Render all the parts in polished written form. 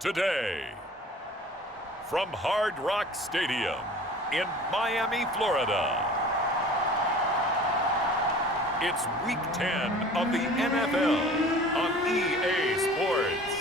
Today, from Hard Rock Stadium in Miami, Florida, it's Week 10 of the NFL on EA Sports.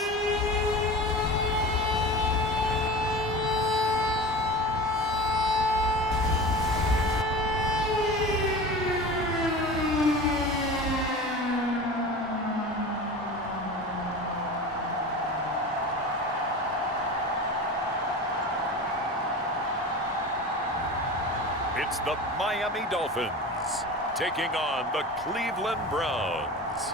It's the Miami Dolphins taking on the Cleveland Browns.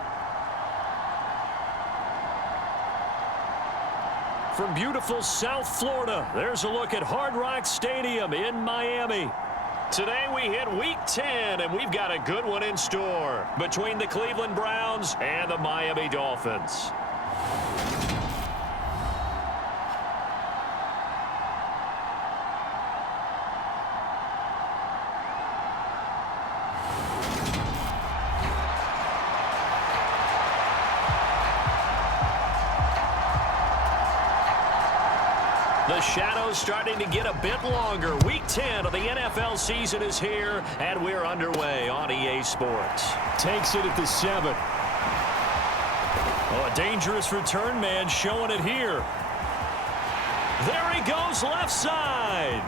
From beautiful South Florida, there's a look at Hard Rock Stadium in Miami. Today we hit Week 10, and we've got a good one in store between the Cleveland Browns and the Miami Dolphins. The shadow's starting to get a bit longer. Week 10 of the NFL season is here, and we're underway on EA Sports. Takes it at the 7. Oh, a dangerous return man showing it here. There he goes left side.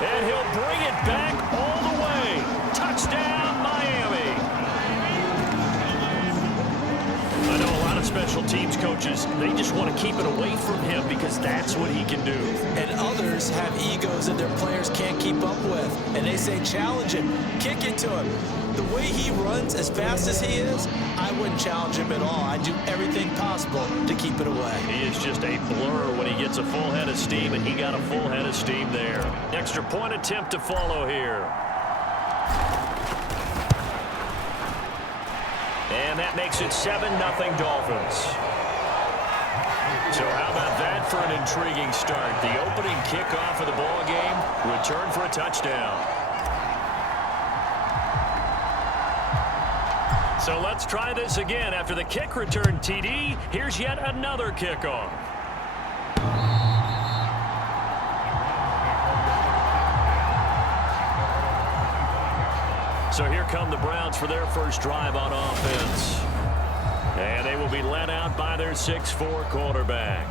And he'll bring it back all the way. Touchdown, Miami. I know a lot of special teams coaches, they just want to keep it away from him because that's what he can do. And others have egos that their players can't keep up with. And they say, challenge him, kick it to him. The way he runs as fast as he is, I wouldn't challenge him at all. I'd do everything possible to keep it away. He is just a blur when he gets a full head of steam, and he got a full head of steam there. Extra point attempt to follow here. And that makes it 7-0 Dolphins. So how about that for an intriguing start? The opening kickoff of the ball game, return for a touchdown. So let's try this again. After the kick return TD, here's yet another kickoff. So here come the Browns for their first drive on offense. And they will be led out by their 6'4" quarterback.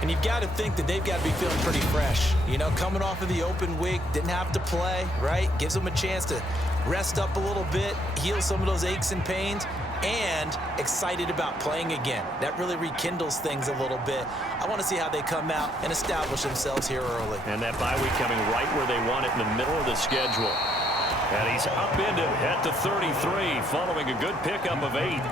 And you've got to think that they've got to be feeling pretty fresh. You know, coming off of the open week, didn't have to play, right? Gives them a chance to rest up a little bit, heal some of those aches and pains, and excited about playing again. That really rekindles things a little bit. I want to see how they come out and establish themselves here early. And that bye week coming right where they want it, in the middle of the schedule. And he's upended at the 33, following a good pickup of 8.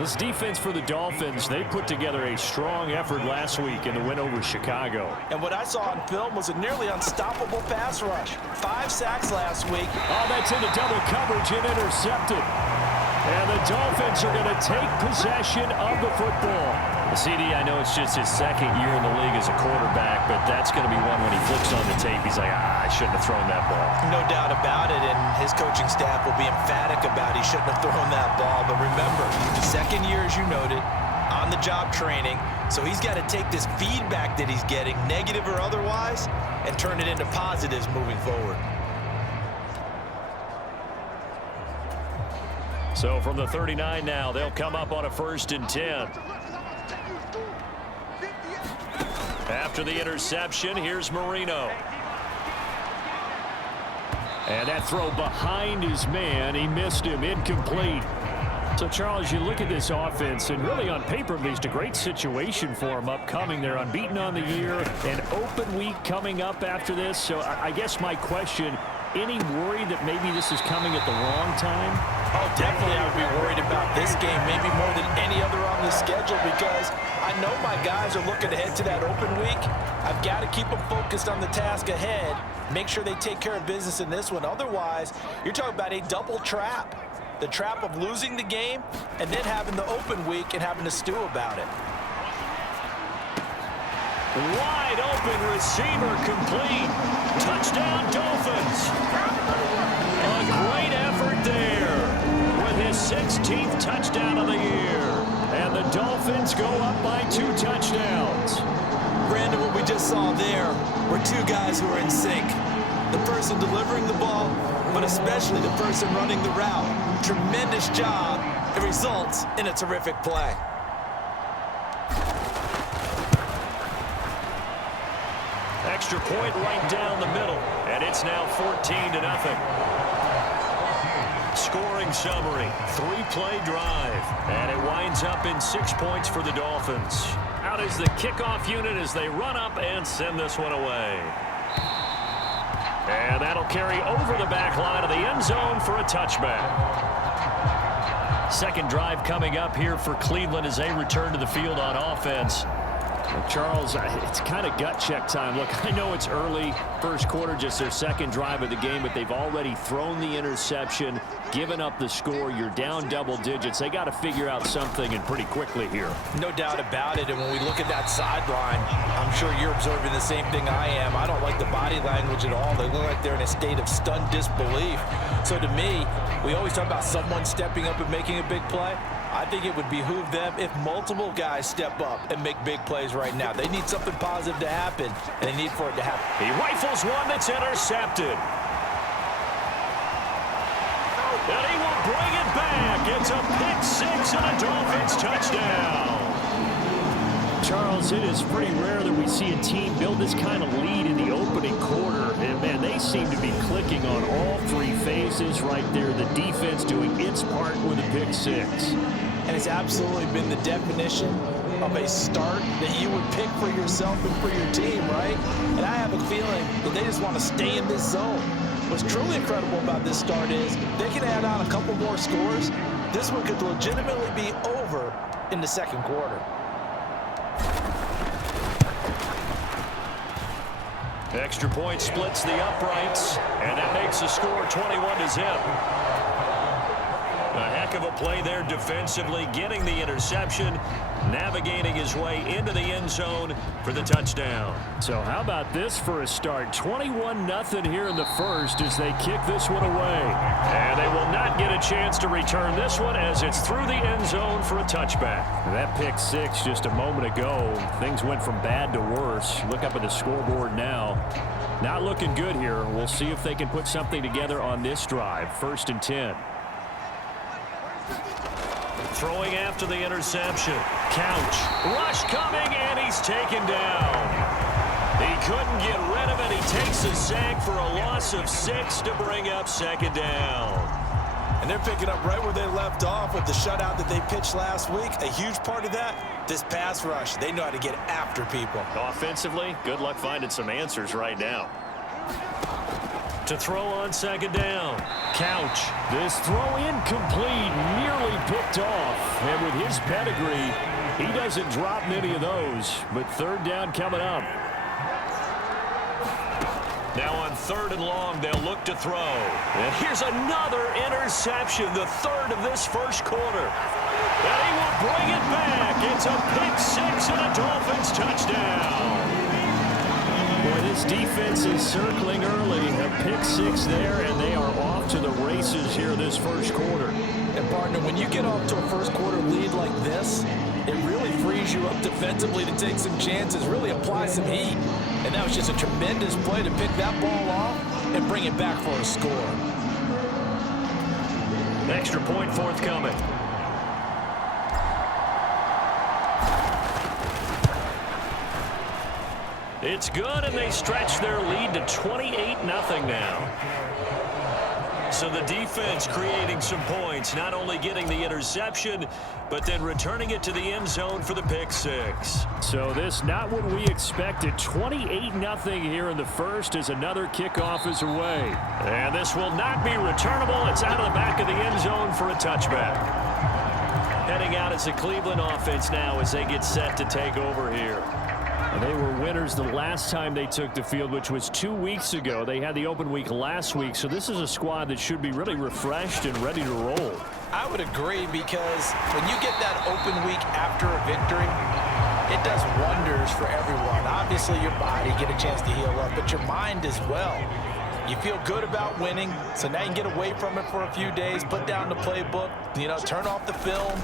This defense for the Dolphins, they put together a strong effort last week in the win over Chicago. And what I saw on film was a nearly unstoppable pass rush. 5 sacks last week. Oh, that's into double coverage and intercepted. And the Dolphins are going to take possession of the football. CD, I know it's just his second year in the league as a quarterback, but that's going to be one when he flips on the tape, he's like, I shouldn't have thrown that ball. No doubt about it, and his coaching staff will be emphatic about he shouldn't have thrown that ball. But remember, second year, as you noted, on-the-job training, so he's got to take this feedback that he's getting, negative or otherwise, and turn it into positives moving forward. So from the 39 now, they'll come up on a 1st and 10. After the interception, here's Marino. And that throw behind his man, he missed him, incomplete. So, Charles, you look at this offense, and really on paper, at least, a great situation for them upcoming. They're unbeaten on the year, an open week coming up after this. So I guess my question, any worry that maybe this is coming at the wrong time? Oh, definitely I would be worried about this game, maybe more than any other on the schedule, because I know my guys are looking ahead to that open week. I've got to keep them focused on the task ahead, make sure they take care of business in this one. Otherwise, you're talking about a double trap. The trap of losing the game and then having the open week and having to stew about it. Wide open receiver complete. Touchdown Dolphins. A great effort there with his 16th touchdown of the year. And the Dolphins go up by 2 touchdowns. Brandon, what we just saw there were two guys who are in sync. The person delivering the ball, but especially the person running the route. Tremendous job. It results in a terrific play. Extra point right down the middle, and it's now 14-0. Scoring summary, 3-play drive, and it winds up in 6 points for the Dolphins. Out is the kickoff unit as they run up and send this one away. And that'll carry over the back line of the end zone for a touchback. Second drive coming up here for Cleveland as they return to the field on offense. Charles, it's kind of gut check time. Look, I know it's early, first quarter, just their second drive of the game, but they've already thrown the interception, given up the score. You're down double digits. They got to figure out something, and pretty quickly here. No doubt about it, and when we look at that sideline, I'm sure you're observing the same thing I am. I don't like the body language at all. They look like they're in a state of stunned disbelief. So to me, we always talk about someone stepping up and making a big play. I think it would behoove them if multiple guys step up and make big plays right now. They need something positive to happen, and they need for it to happen. He rifles one that's intercepted. And he will bring it back. It's a pick-6 and a Dolphins touchdown. Charles, it is pretty rare that we see a team build this kind of lead in the opening quarter. And, man, they seem to be clicking on all 3 phases right there. The defense doing its part with a pick-6. And it's absolutely been the definition of a start that you would pick for yourself and for your team, right? And I have a feeling that they just want to stay in this zone. What's truly incredible about this start is they can add on a couple more scores. This one could legitimately be over in the second quarter. Extra point splits the uprights, and that makes the score 21-0. A heck of a play there defensively, getting the interception, navigating his way into the end zone for the touchdown. So how about this for a start? 21-0 here in the first as they kick this one away. And they will not get a chance to return this one as it's through the end zone for a touchback. That pick-6 just a moment ago, things went from bad to worse. Look up at the scoreboard now. Not looking good here. We'll see if they can put something together on this drive. 1st and 10. Throwing after the interception. Couch. Rush coming, and he's taken down. He couldn't get rid of it. He takes a sack for a loss of 6 to bring up 2nd down. And they're picking up right where they left off with the shutout that they pitched last week. A huge part of that, this pass rush. They know how to get after people. Offensively, good luck finding some answers right now. To throw on 2nd down. Couch. This throw incomplete, nearly picked off. And with his pedigree, he doesn't drop many of those. But 3rd down coming up. Now on 3rd and long, they'll look to throw. And here's another interception, the 3rd of this first quarter. And he will bring it back. It's a pick-6 and a Dolphins touchdown. Boy, this defense is circling early. A pick-6 there, and they are off to the races here this first quarter. And, partner, when you get off to a first quarter lead like this, it really frees you up defensively to take some chances, really apply some heat. And that was just a tremendous play to pick that ball off and bring it back for a score. Extra point forthcoming. It's good, and they stretch their lead to 28-0 now. So the defense creating some points, not only getting the interception, but then returning it to the end zone for the pick-6. So this not what we expected. 28-0 here in the first as another kickoff is away. And this will not be returnable. It's out of the back of the end zone for a touchback. Heading out as the Cleveland offense now as they get set to take over here. And they were winners the last time they took the field, which was 2 weeks ago. They had the open week last week, so this is a squad that should be really refreshed and ready to roll. I would agree, because when you get that open week after a victory, it does wonders for everyone. Obviously, your body get a chance to heal up, but your mind as well. You feel good about winning, so now you can get away from it for a few days, put down the playbook, turn off the film,